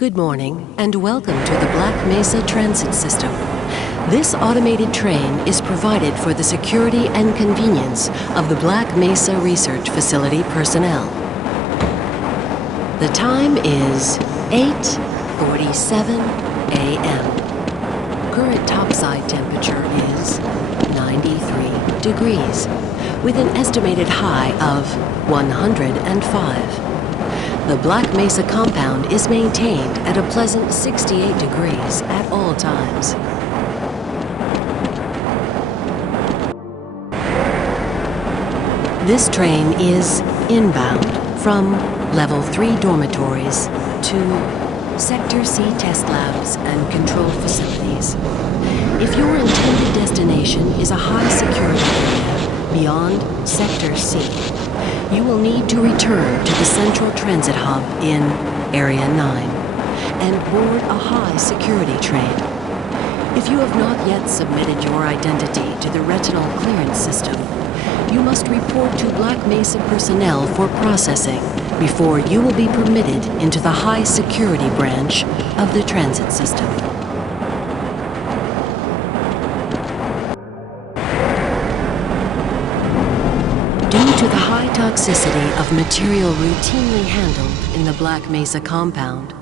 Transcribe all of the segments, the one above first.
Good morning, and welcome to the Black Mesa Transit System. This automated train is provided for the security and convenience of the Black Mesa Research Facility personnel. The time is 8:47 a.m. Current topside temperature is 93 degrees, with an estimated high of 105. The Black Mesa compound is maintained at a pleasant 68 degrees at all times. This train is inbound from Level 3 dormitories to Sector C test labs and control facilities. If your intended destination is a high security area beyond Sector C, you will need to return to the Central Transit Hub in Area 9 and board a high security train. If you have not yet submitted your identity to the retinal clearance system, you must report to Black Mesa personnel for processing before you will be permitted into the high security branch of the transit system. Due to the high toxicity of material routinely handled in the Black Mesa compound,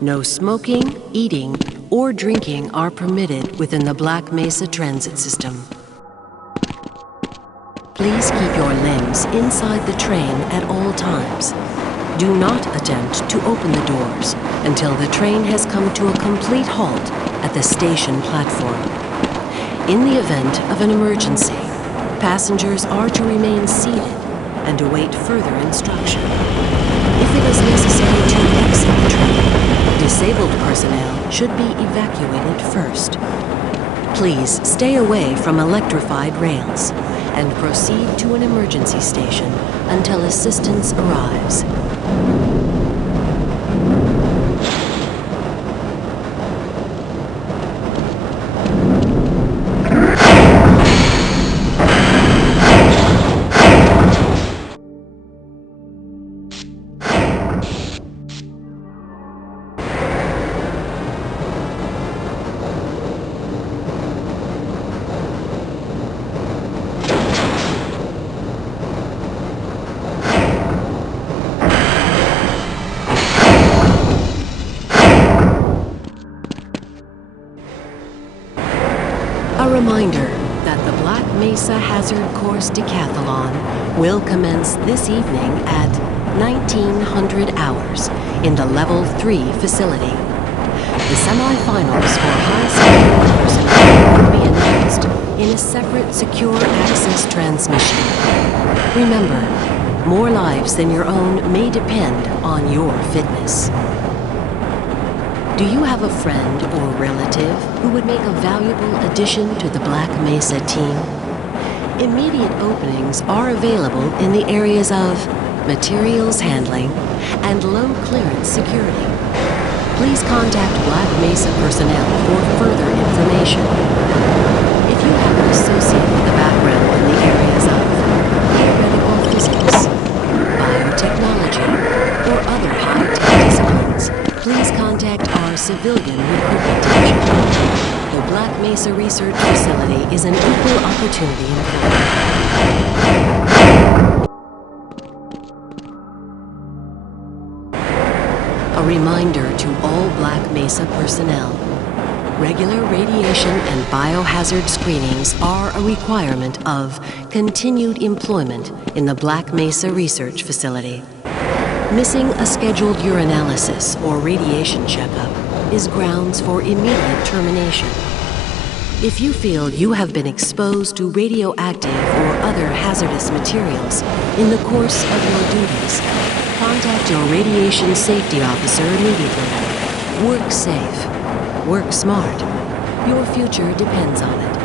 no smoking, eating, or drinking are permitted within the Black Mesa transit system. Please keep your limbs inside the train at all times. Do not attempt to open the doors until the train has come to a complete halt at the station platform. In the event of an emergency, passengers are to remain seated and await further instruction. If it is necessary to exit the train, disabled personnel should be evacuated first. Please stay away from electrified rails and proceed to an emergency station until assistance arrives. A reminder that the Black Mesa Hazard Course Decathlon will commence this evening at 1900 hours in the Level 3 facility. The semifinals for high security personnel will be announced in a separate secure access transmission. Remember, more lives than your own may depend on your fitness. Do you have a friend or relative who would make a valuable addition to the Black Mesa team? Immediate openings are available in the areas of materials handling and low clearance security. Please contact Black Mesa personnel for further information. If you have an associate with a background in the areas of theoretical physics, biotechnology, or other high-tech disciplines, please contact our civilian recruitment division. The Black Mesa Research Facility is an equal opportunity employer. A reminder to all Black Mesa personnel. Regular radiation and biohazard screenings are a requirement of continued employment in the Black Mesa Research Facility. Missing a scheduled urinalysis or radiation checkup is grounds for immediate termination. If you feel you have been exposed to radioactive or other hazardous materials in the course of your duties, contact your radiation safety officer immediately. Work safe. Work smart. Your future depends on it.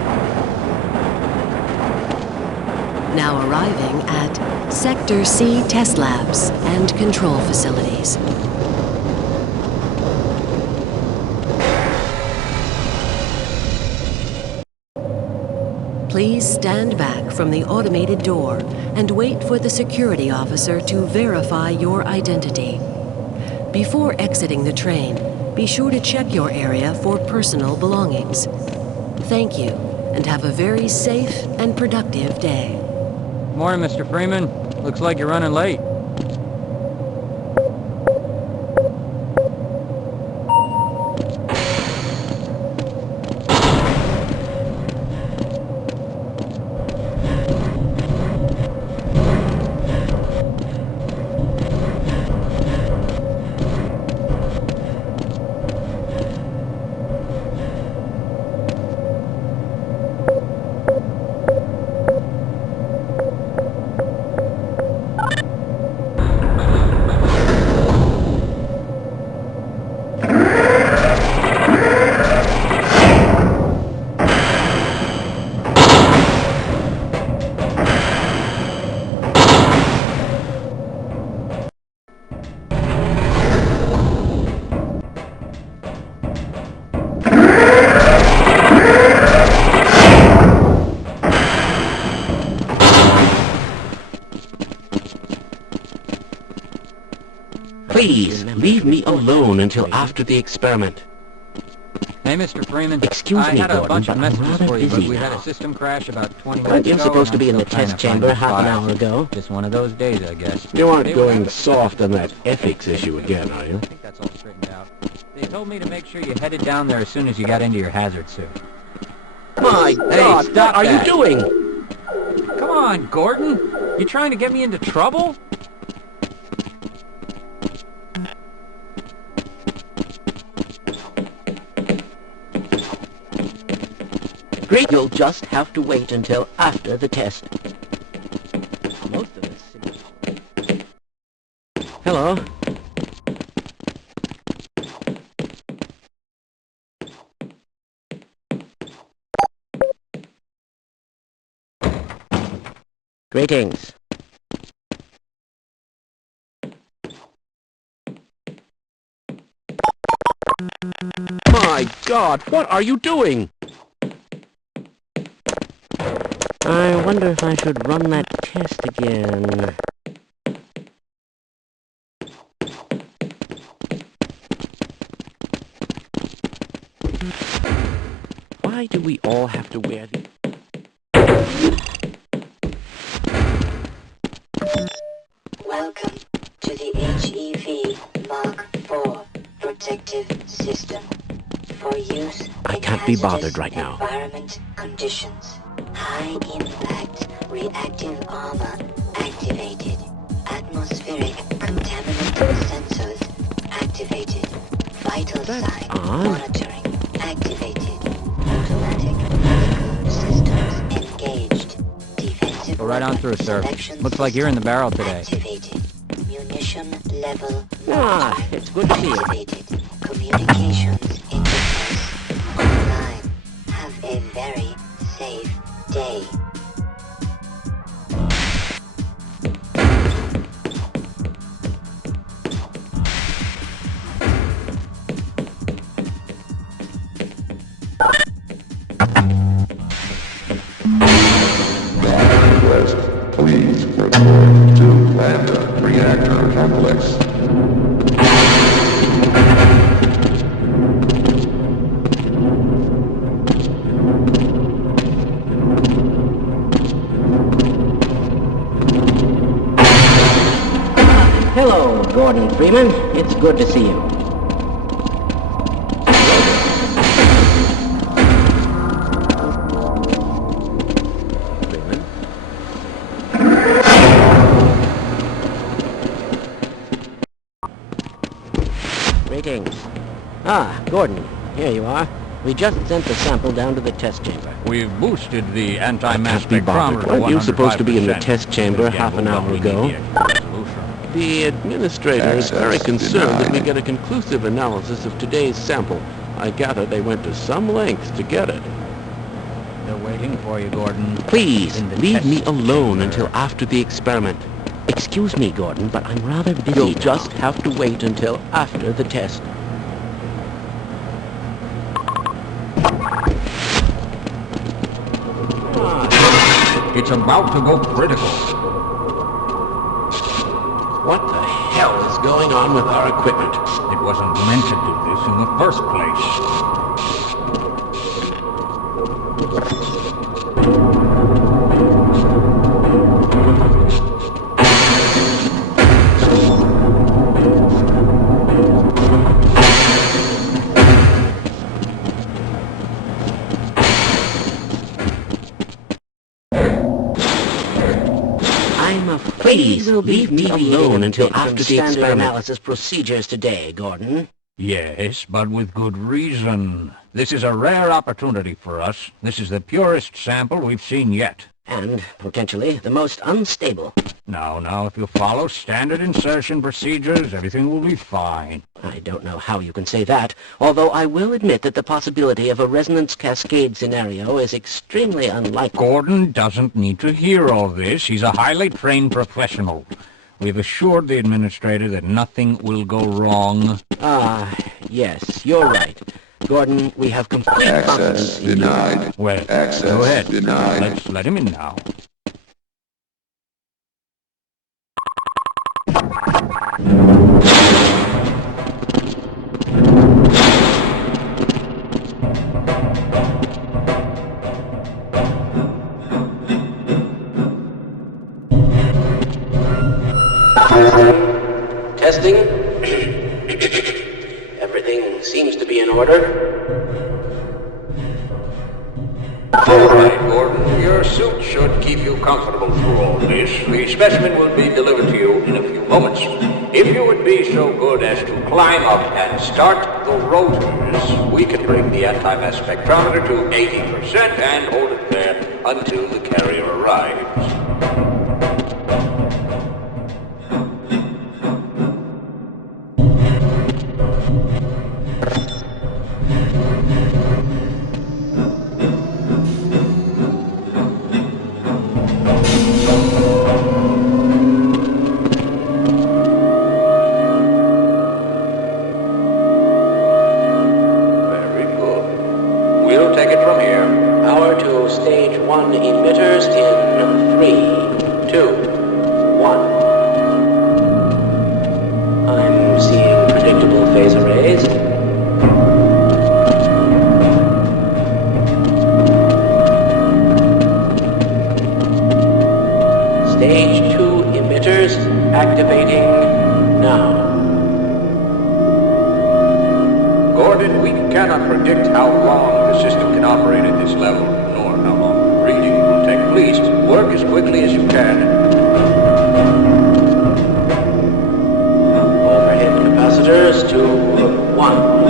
Now arriving at Sector C test labs and control facilities. Please stand back from the automated door and wait for the security officer to verify your identity. Before exiting the train, be sure to check your area for personal belongings. Thank you, and have a very safe and productive day. Morning, Mr. Freeman. Looks like you're running late. Please, leave me alone until after the experiment. Hey, Mr. Freeman. Excuse me, I had a Gordon, bunch but of I'm messages rather for you, but busy we had now. a system crash about 20 minutes Aren't ago. you supposed to and be in I'm the still trying test to find chamber the half an files. hour ago? Just one of those days, I guess. You aren't They were going having- soft on that ethics issue again, are you? I think that's all straightened out. They told me to make sure you headed down there as soon as you got into your hazard suit. My God, stop what are you that. doing? Come on, Gordon. You trying to get me into trouble? Great, you'll just have to wait until after the test. Most of us... Hello? Greetings. My God, what are you doing? I wonder if I should run that test again. Why do we all have to wear the... Welcome to the HEV Mark IV protective system for use I in can't be bothered hazardous right now. environment conditions. High impact reactive armor activated. Atmospheric contaminant sensors activated. Vital That's sign odd. monitoring activated. Automatic vehicle systems engaged. Defensive Go right on weapon through, sir. selection Looks like you're in the barrel system today. Activated. Munition level Ah, monitoring it's good to see you. activated. Communications interface online. Have a very safe day. Request, please report to Lambda Reactor Complex. Hello, Gordon Freeman. It's good to see you. Freeman? Greetings. Ah, Gordon, here you are. We just sent the sample down to the test chamber. We've boosted the Can't be anti-mass bothered. spectrometer to Weren't you supposed to be in the 105%. test chamber We've half an gambled, hour but we ago? need the extra resolution. The administrator is very Access concerned that we denied. get a conclusive analysis of today's sample. I gather they went to some lengths to get it. They're waiting for you, Gordon. Please, In the leave test me alone chamber. until after the experiment. Excuse me, Gordon, but I'm rather busy You'll now. just have to wait until after the test. It's about to go critical. What the hell is going on with our equipment? It wasn't meant to do this in the first place. Please leave me alone until after the standard analysis procedures today, Gordon. Yes, but with good reason. This is a rare opportunity for us. This is the purest sample we've seen yet. And, potentially, the most unstable. Now, if you follow standard insertion procedures, everything will be fine. I don't know how you can say that, although I will admit that the possibility of a resonance cascade scenario is extremely unlikely. Gordon doesn't need to hear all this. He's a highly trained professional. We've assured the administrator that nothing will go wrong. Yes, you're right. Gordon, we have complete confidence Access in you. denied. Well, Access go ahead. denied. Let's let him in now. Testing. Everything seems to be in order. All right, Gordon. Your suit should keep you comfortable through all this. The specimen will be delivered to you in a few moments. If you would be so good as to climb up and start the rotors, we can bring the anti-mass spectrometer to 80% and hold it there until the carrier arrives. Stage 1 emitters in 3, 2, 1. I'm seeing predictable phase arrays. Stage 2 emitters activating now. Gordon, we cannot predict how long the system can operate at this level. Reading will take. Please work as quickly as you can. Overhead capacitors to 5%.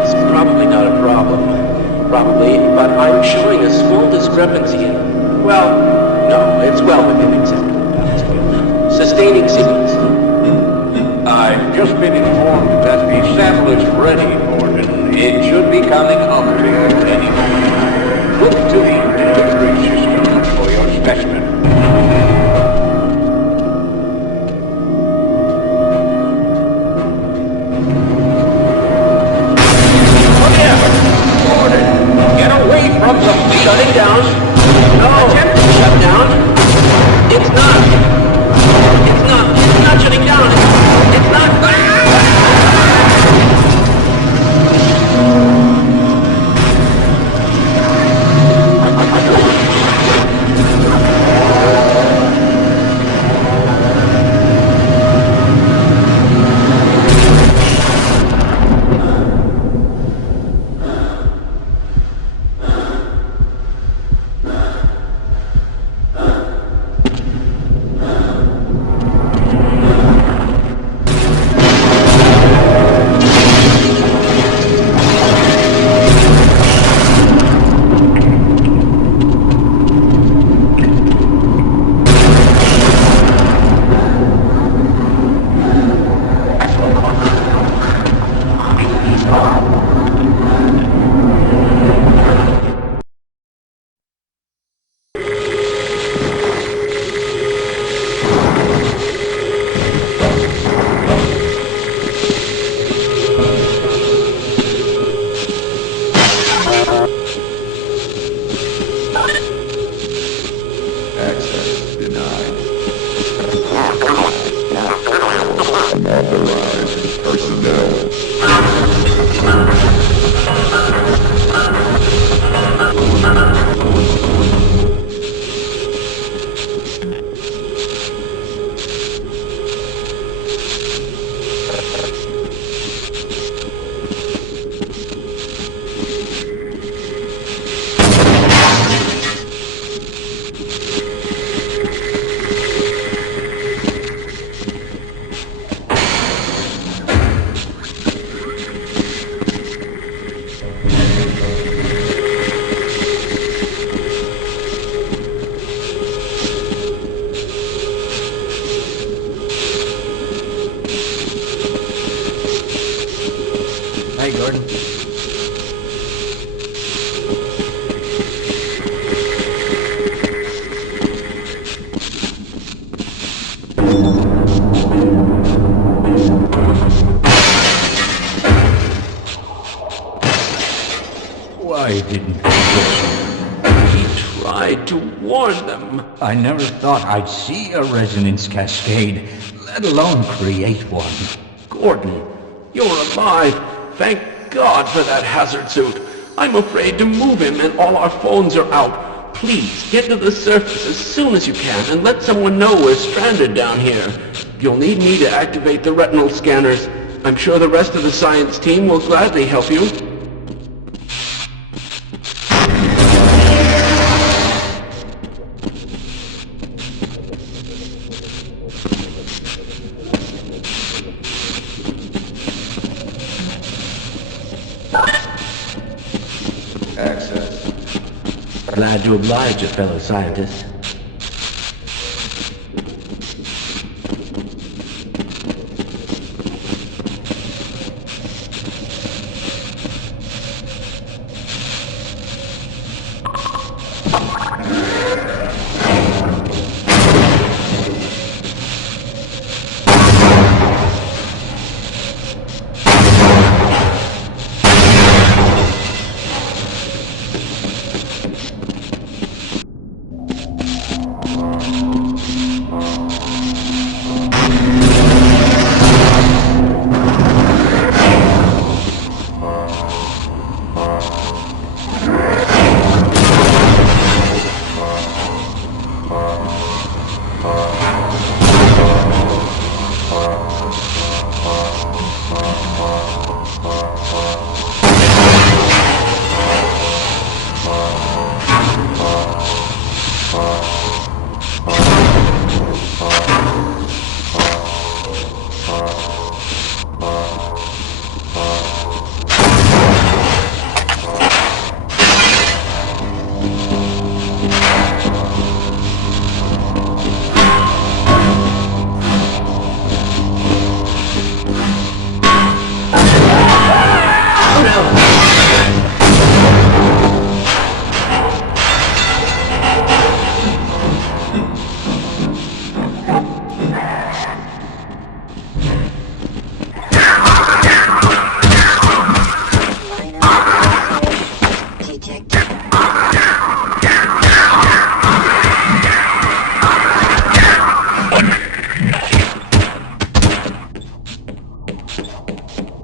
It's probably not a problem. Probably, but I'm showing a small discrepancy in... Well, no, it's well within acceptable bounds. Sustaining sequence. I've just been informed that the sample is ready, Gordon. It should be coming up to you any moment. Look to the delivery system for your specimen. Come here! Gordon, get away from the feet! Shutting down. No! Attempt to shut down. It's not shutting down. It's not... Jordan. Why didn't you listen? He tried to warn them. I never thought I'd see a resonance cascade, let alone create one. Gordon, you're alive. Thank God for that hazard suit. I'm afraid to move him and all our phones are out. Please, get to the surface as soon as you can and let someone know we're stranded down here. You'll need me to activate the retinal scanners. I'm sure the rest of the science team will gladly help you. Access. Glad to oblige you, fellow scientists.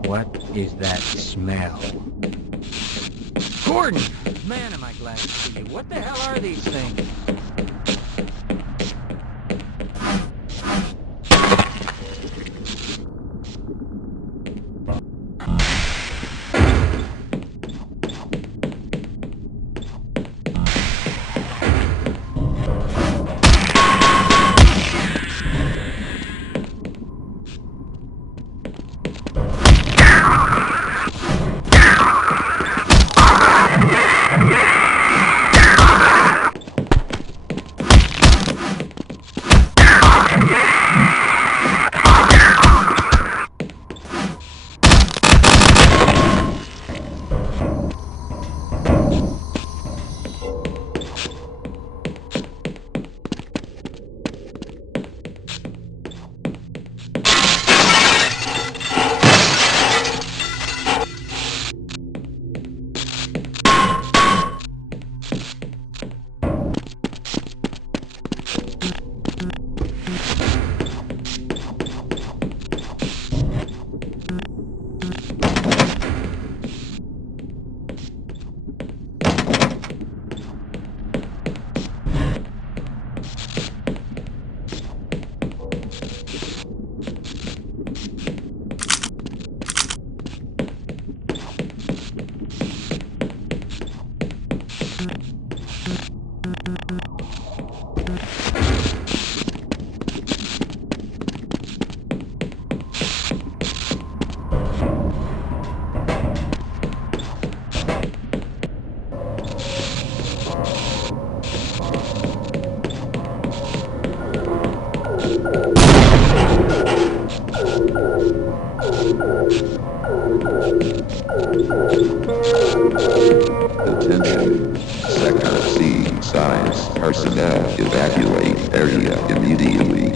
What is that smell? Gordon! Man, am I glad to see you. What the hell are these things? Attention. Sector C. Science. Personnel. Evacuate area immediately.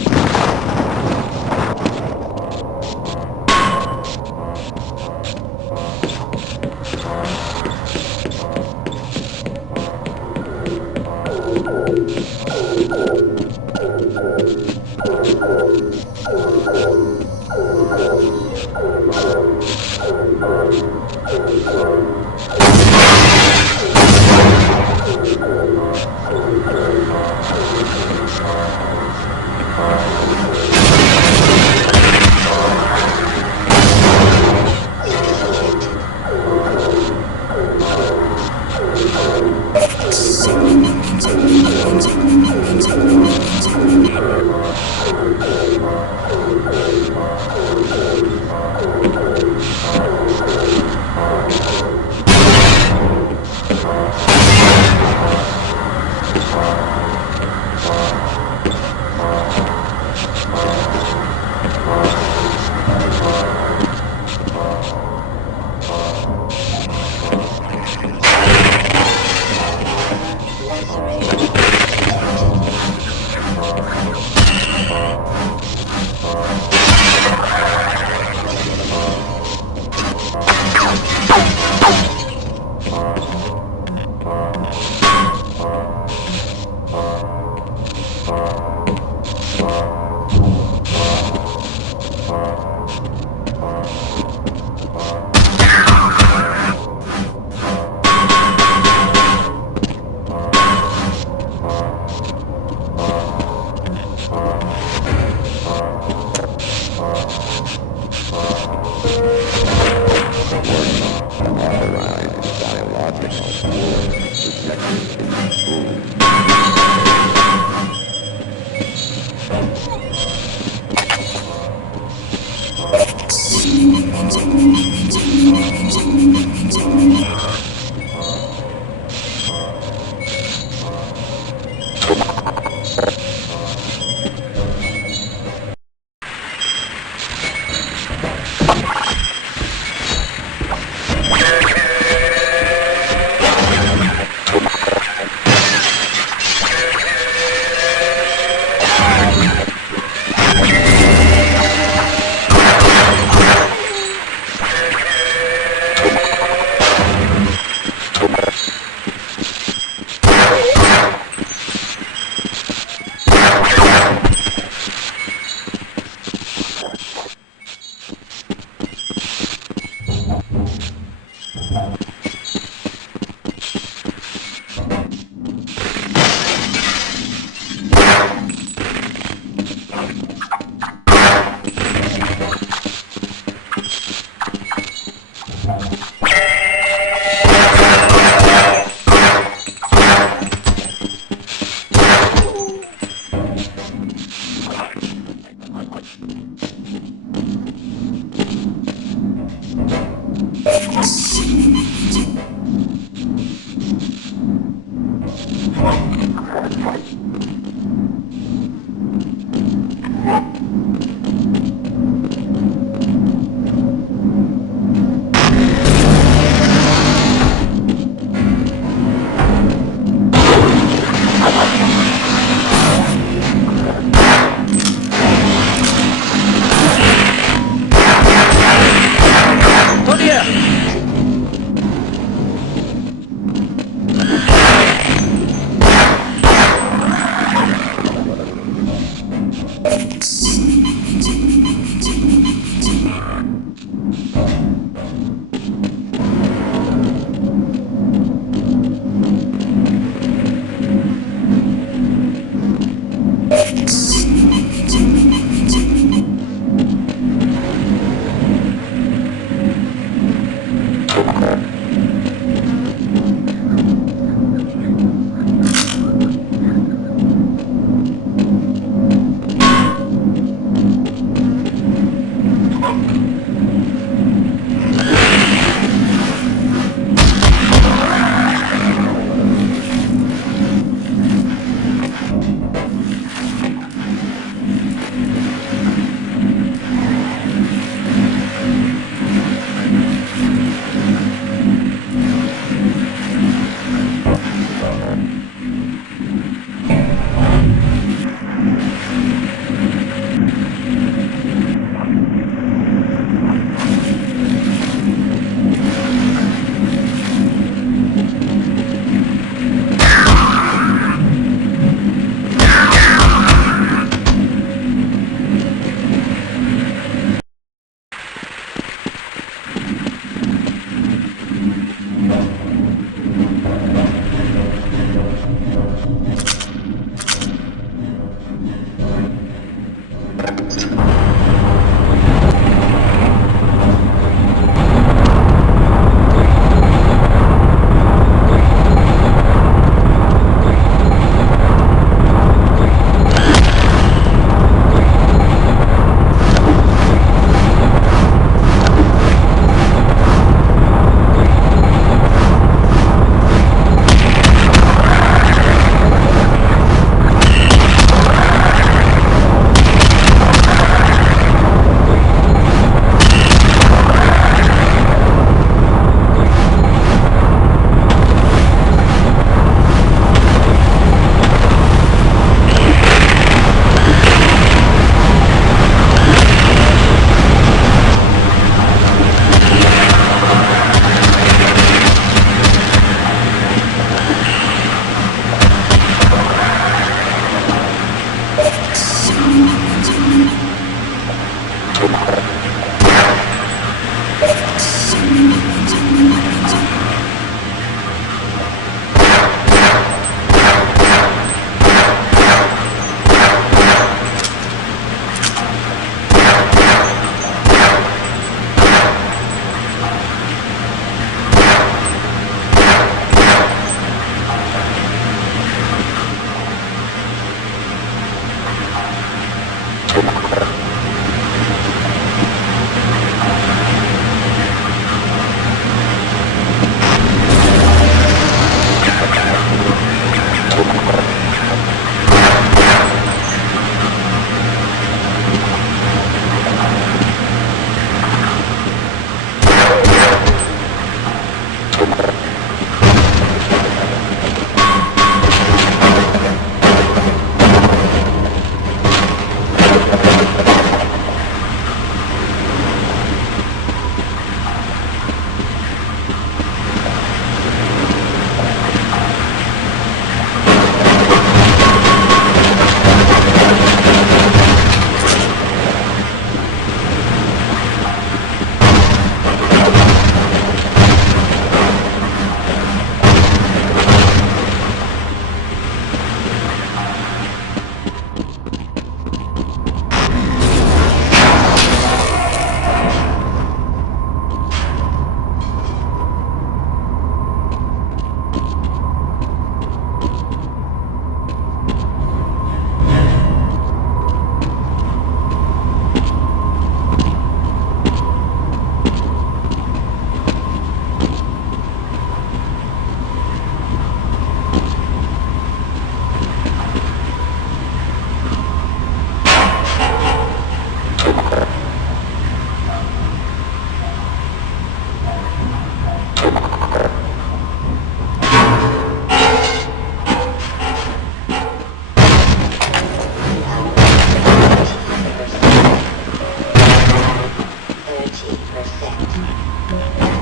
30%. And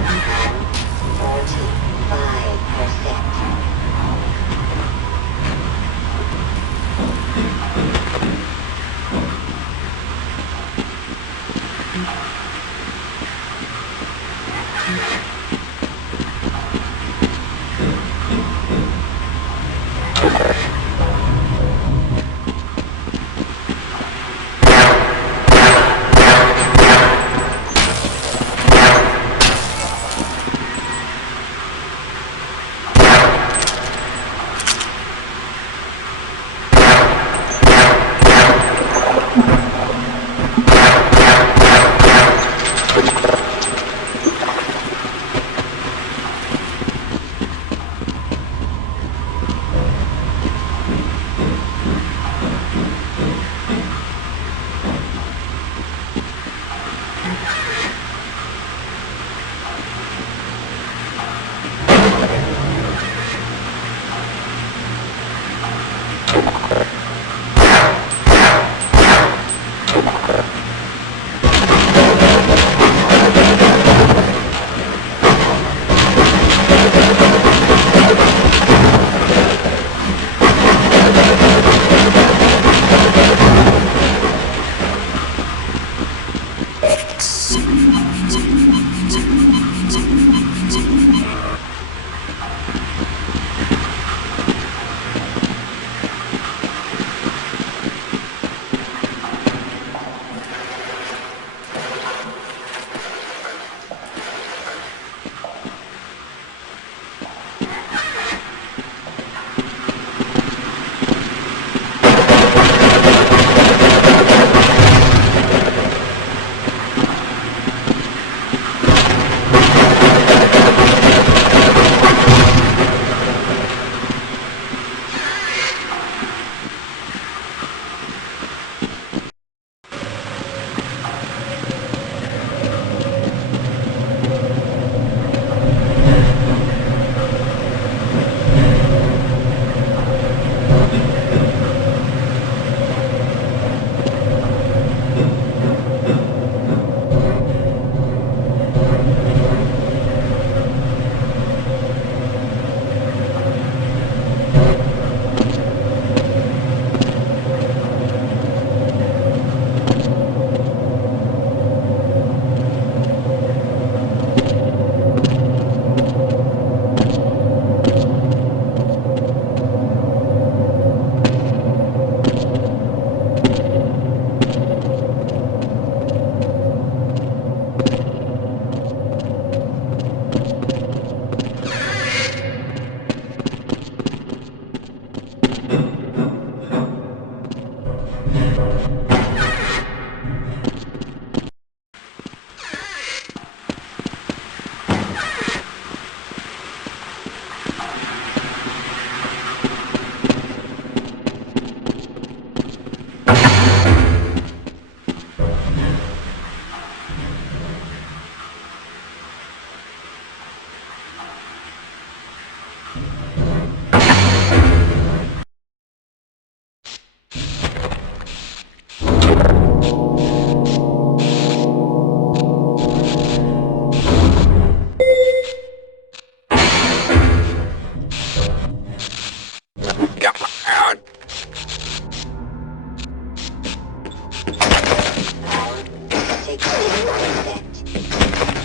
45%.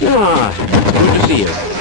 Ah, good to see you.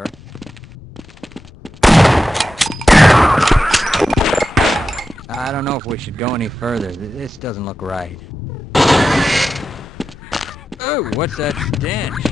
sir. I don't know if we should go any further. This doesn't look right. Oh, what's that stench?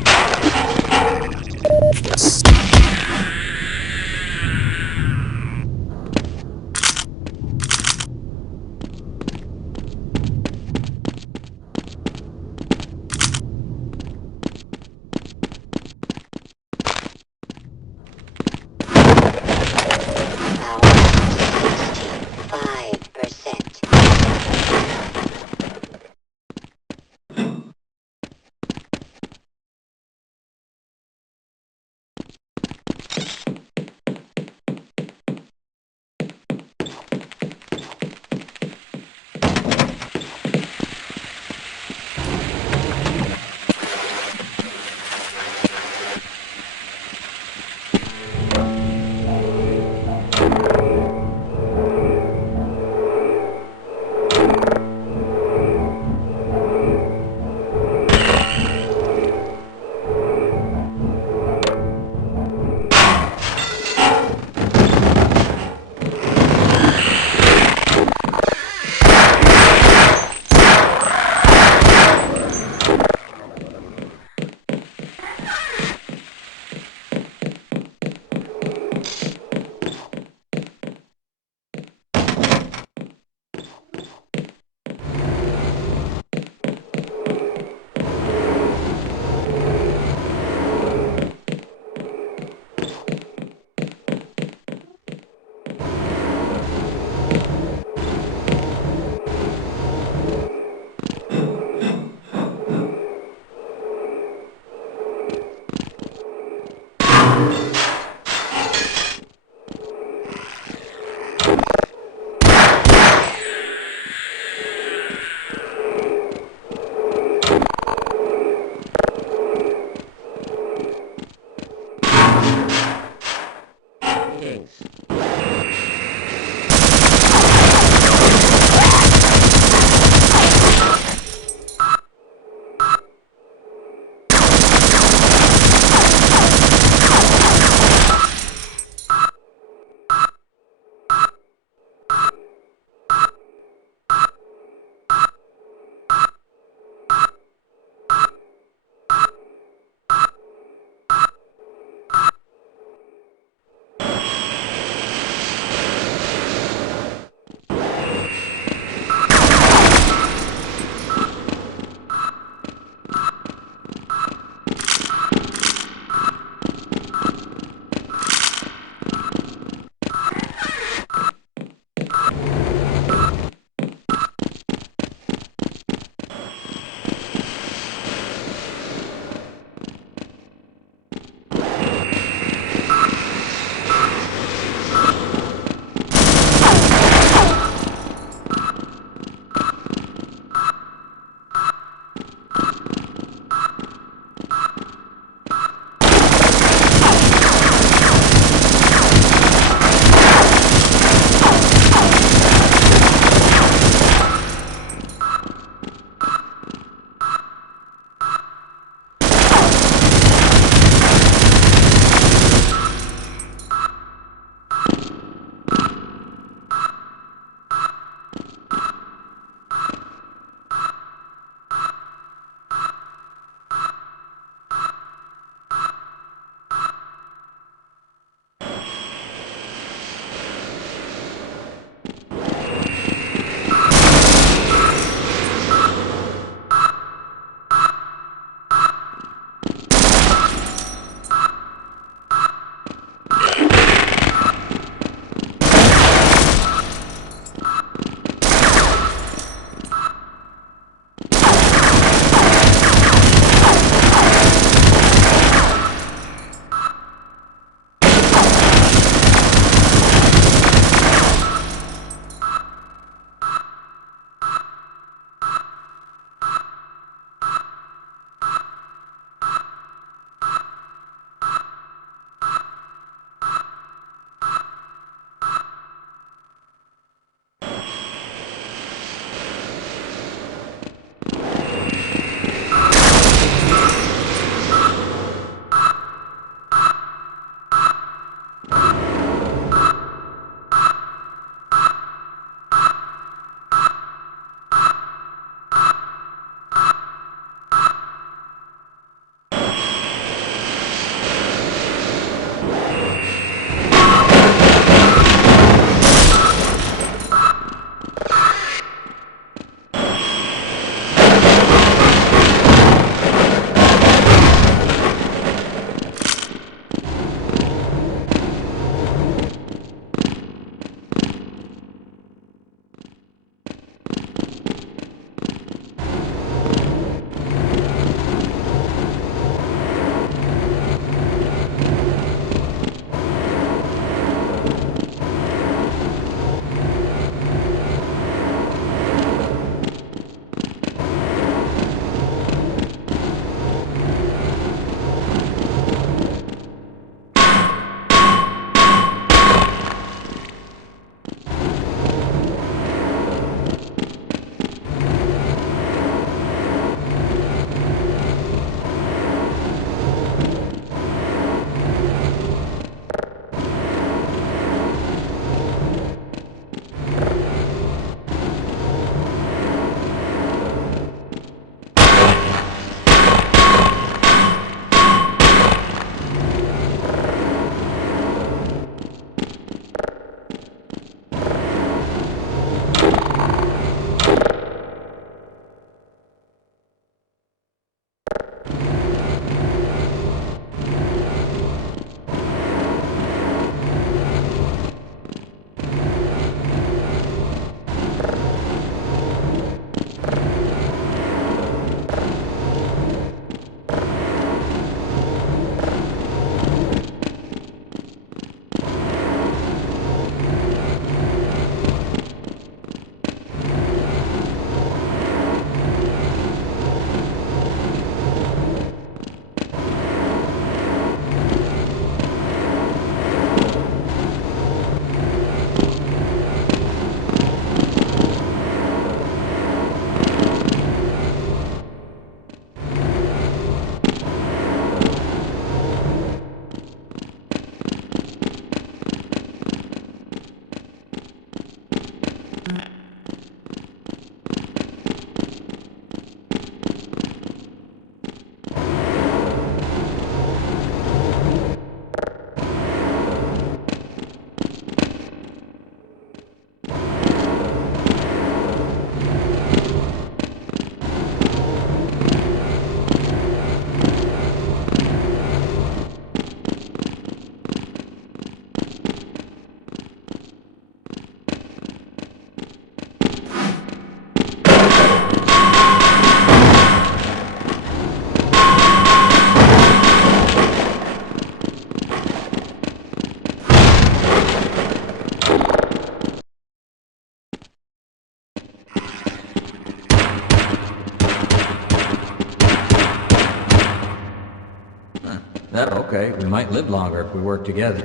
Okay, we might live longer if we work together.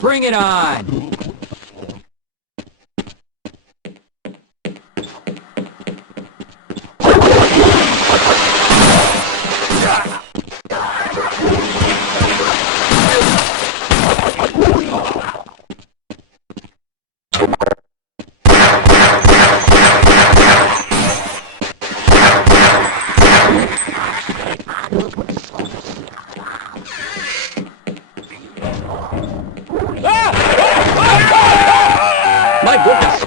Bring it on! My goodness!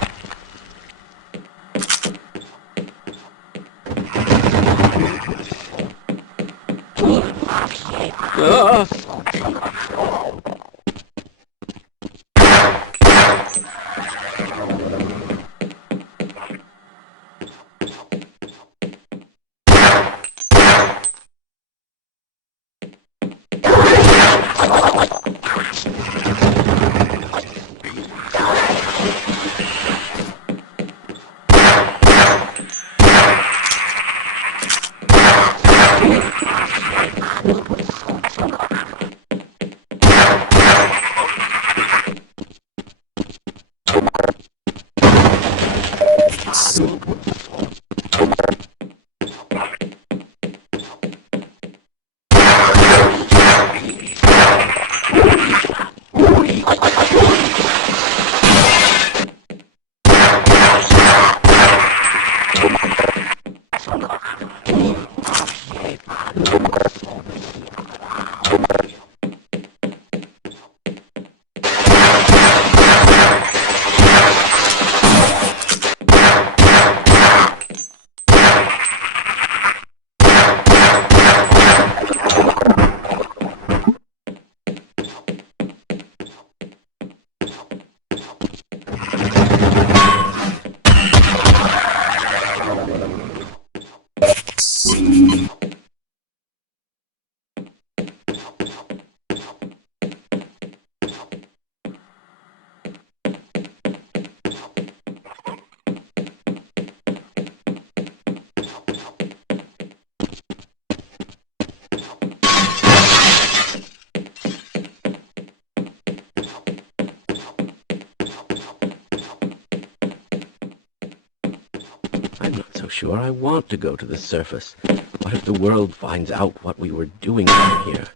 I'm not so sure I want to go to the surface. What if the world finds out what we were doing down here?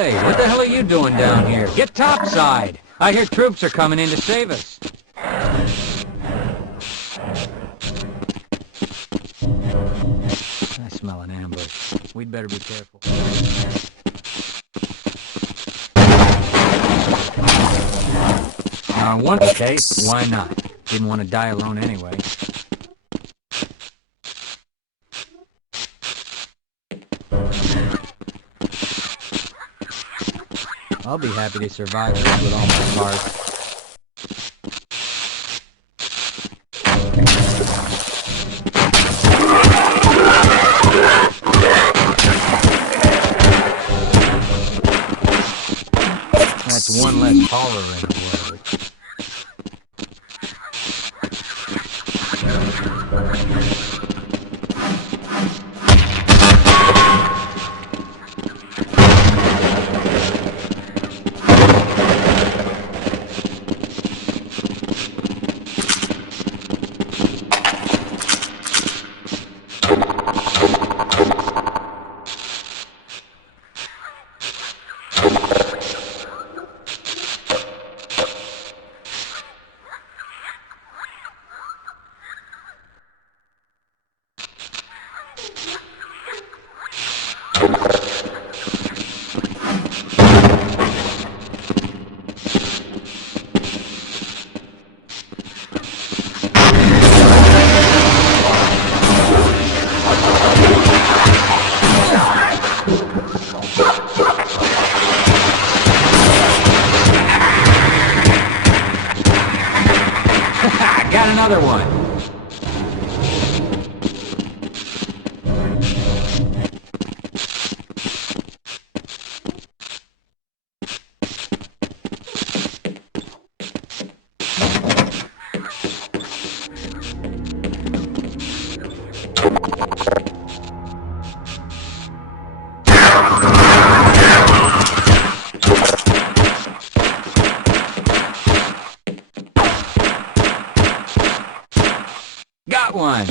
Hey, what the hell are you doing down here? Get topside! I hear troops are coming in to save us. I smell an ambush. We'd better be careful. Okay, why not? Didn't want to die alone anyway. I'll be happy to survive this with all my parts. That's one less horror in the world. Got another one. Got one!